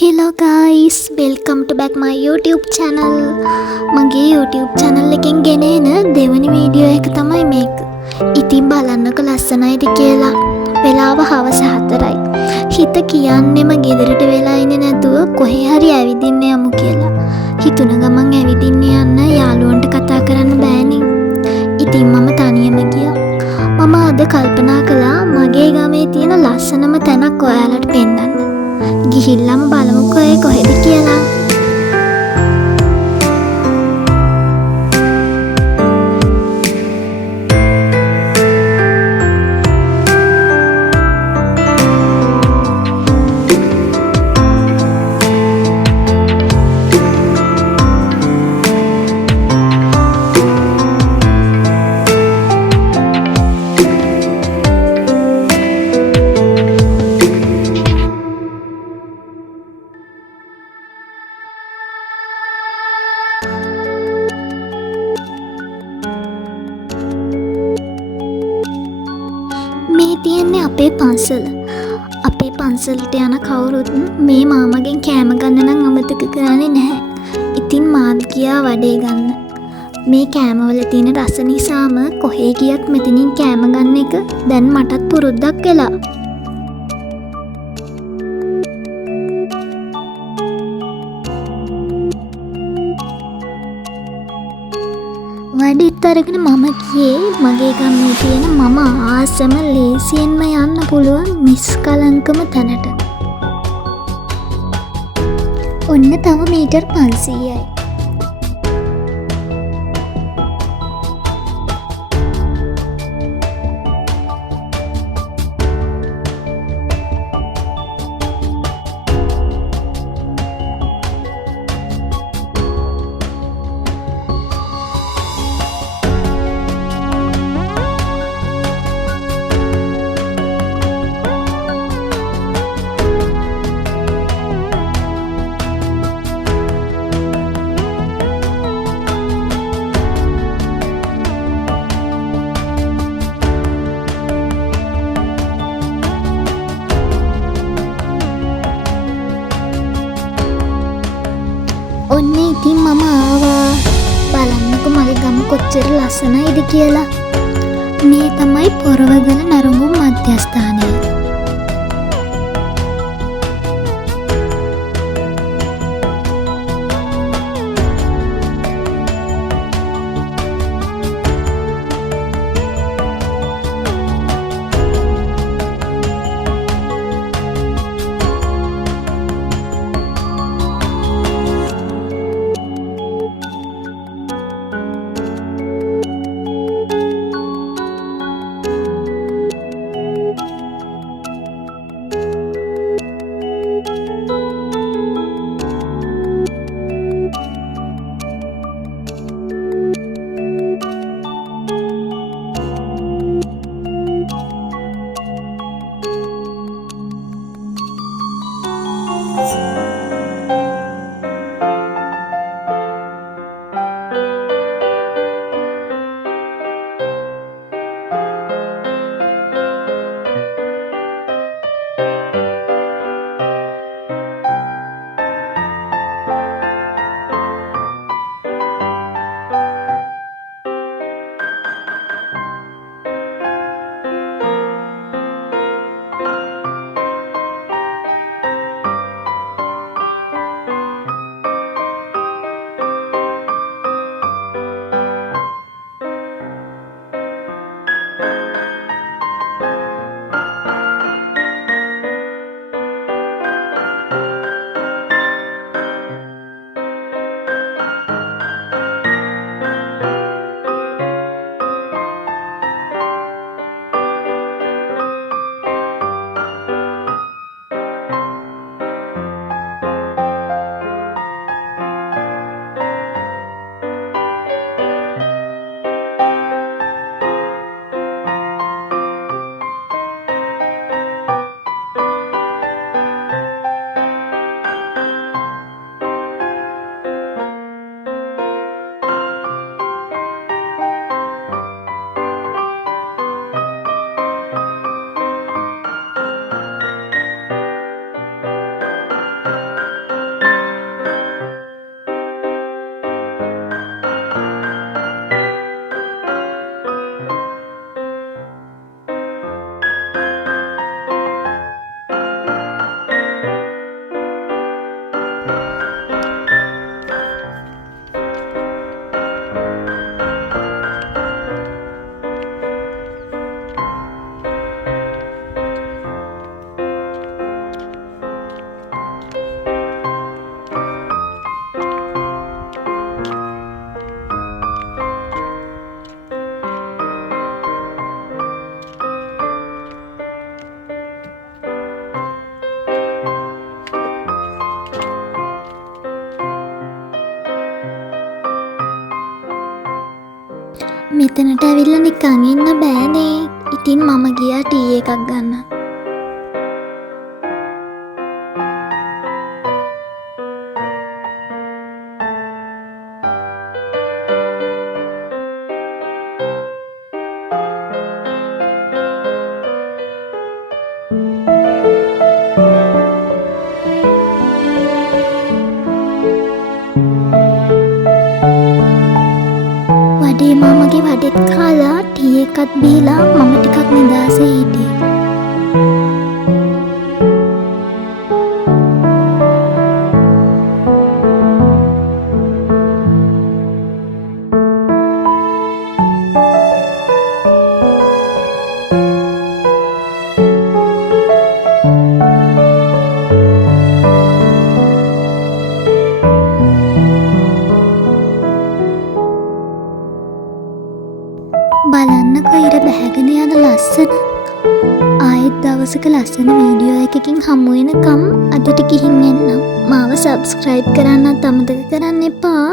Hello guys, welcome to back my YouTube channel. මගේ YouTube channel එකෙන් ගෙනෙන දෙවනි video එක තමයි මේක. ඉතින් බලන්නකො ලස්සනයිද කියලා. වෙලාව හවස 4යි. හිත කියන්නේම ගෙදරට වෙලා ඉන්නේ නැතුව කොහේ හරි ඇවිදින්න යමු කියලා. හිතුණ ගමන් ඇවිදින්න යන්න යාළුවන්ට කතා කරන්න බෑනේ. ඉතින් මම තනියම ගියා. මම අද කල්පනා කළා මගේ ගමේ තියෙන ලස්සනම තැනක් ඔයාලට පෙන්නන්න. ගිහිල්ලාම බලමුකෝ ඒ කොහෙද කියලා. මේ තියන්නේ අපේ පන්සල. අපේ පන්සලට යන කවුරුත් මේ මාමගෙන් කෑම ගන්න නම් අමතක කරන්නේ නැහැ. ඉතින් මාත් ගියා වඩේ ගන්න. මේ කෑමවල තියෙන රස නිසාම කොහේ ගියත් මෙතනින් කෑම ගන්න එක දැන් මටත් පුරුද්දක් වෙලා. වැඩිත් අරගෙන මම ගියේ මගේ ගමේ තියෙන මම ආසම ලේසියෙන්ම යන්න පුළුවන් නිස්කලංකම තැනට. ඔන්න තව මීටර් 500යි. ඔන්න ඉතින් මම ආවා. බලන්නකො මගේ ගම කොච්චර ලස්සනයිද කියලා. මේ තමයි පොරවගල නරුඹුම් මධ්‍යස්ථානය. මෙතනට ඇවිල්ලා නිකන් ඉන්න බෑනේ. ඉතින් මම ගියා ටී එකක් ගන්න. වඩේ මාමගේ වඩෙත් කාලා ටී එකත් බීලා මම ටිකක් නිදාසේ හිටියේ. බලන්නකෝ ඉර බැහැගෙන යන ලස්සන. ආයෙත් දවසක ලස්සන වීඩියෝ එකකින් හමු වෙනකම් අදට ගිහින් එන්නම්. මාව සබ්ස්ක්‍රයිබ් කරන්නත් අමතක කරන්න එපා.